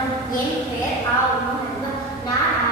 நான் என் பெயர் ஆ உணவு நான்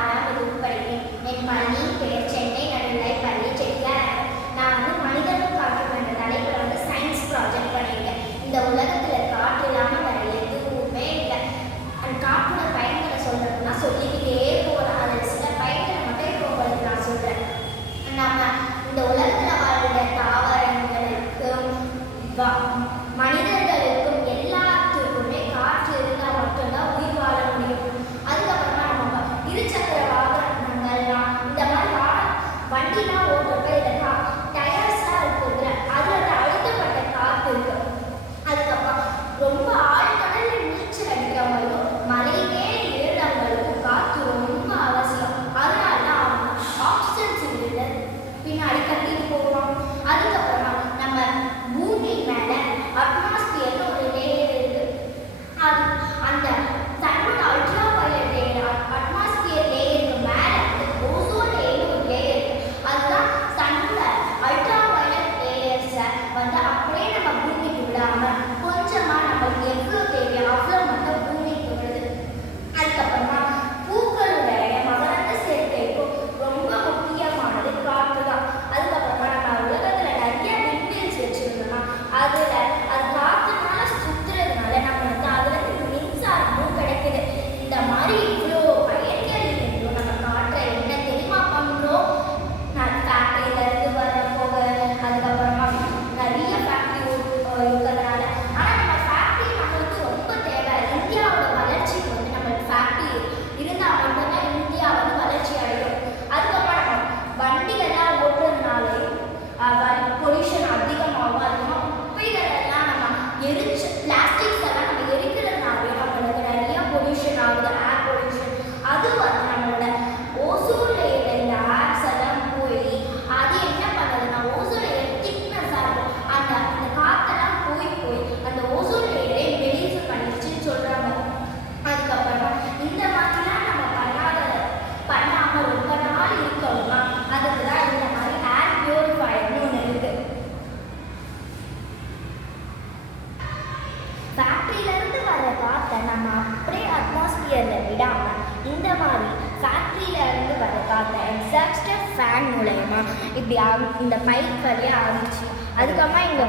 அட்மாஸ்பியரில் விடாமல் இந்த மாதிரி ஃபேக்ட்ரியிலேருந்து வர காற்றை எக்ஸாஸ்டர் ஃபேன் மூலயமா இப்படி இந்த பைப் வழியாக ஆரம்பிச்சு அதுக்கப்புறமா இந்த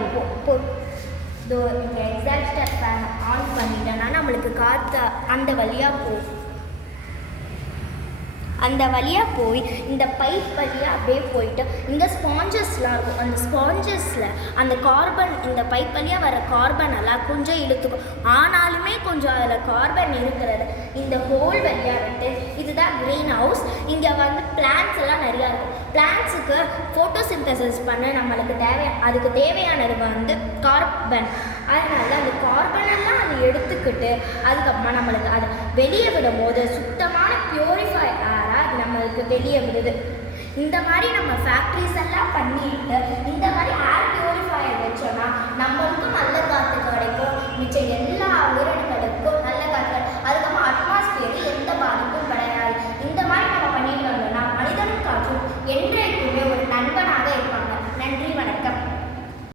இந்த எக்ஸாஸ்டர் ஃபேன் ஆன் பண்ணிட்டோன்னா நம்மளுக்கு காற்று அந்த வழியாக போகும். அந்த வழியாக போய் இந்த பைப் வழியாக அப்படியே போயிட்டு இந்த ஸ்பாஞ்சஸ்லாம் இருக்கும். அந்த ஸ்பாஞ்சஸில் அந்த கார்பன் இந்த பைப் வழியாக வர கார்பன் எல்லாம் கொஞ்சம் இழுத்துக்கும். ஆனாலுமே கொஞ்சம் அதில் கார்பன் இருக்கிறது. இந்த ஹோல் வழியாக விட்டு இதுதான் க்ரீன் ஹவுஸ் இங்கே வந்து பிளான்ஸ் எல்லாம் நிறையா இருக்கும். பிளான்ஸுக்கு ஃபோட்டோசிந்தசிஸ் பண்ண நம்மளுக்கு தேவை அதுக்கு தேவையானது வந்து கார்பன் அதனால் அந்த கார்பனெல்லாம் அதை எடுத்துக்கிட்டு அதுக்கப்புறமா நம்மளுக்கு அதை வெளியே விடும் போது சுத்தமான ப்யூரிஃபை நம்மளுக்கு தெரிய விடுது இந்த மாதிரி நம்ம ஃபேக்ட்ரிஸ் எல்லாம் பண்ணிட்டு இந்த மாதிரி ஏர் பியூரிஃபையர் வச்சோன்னா நம்மளுக்கும் நல்ல காற்று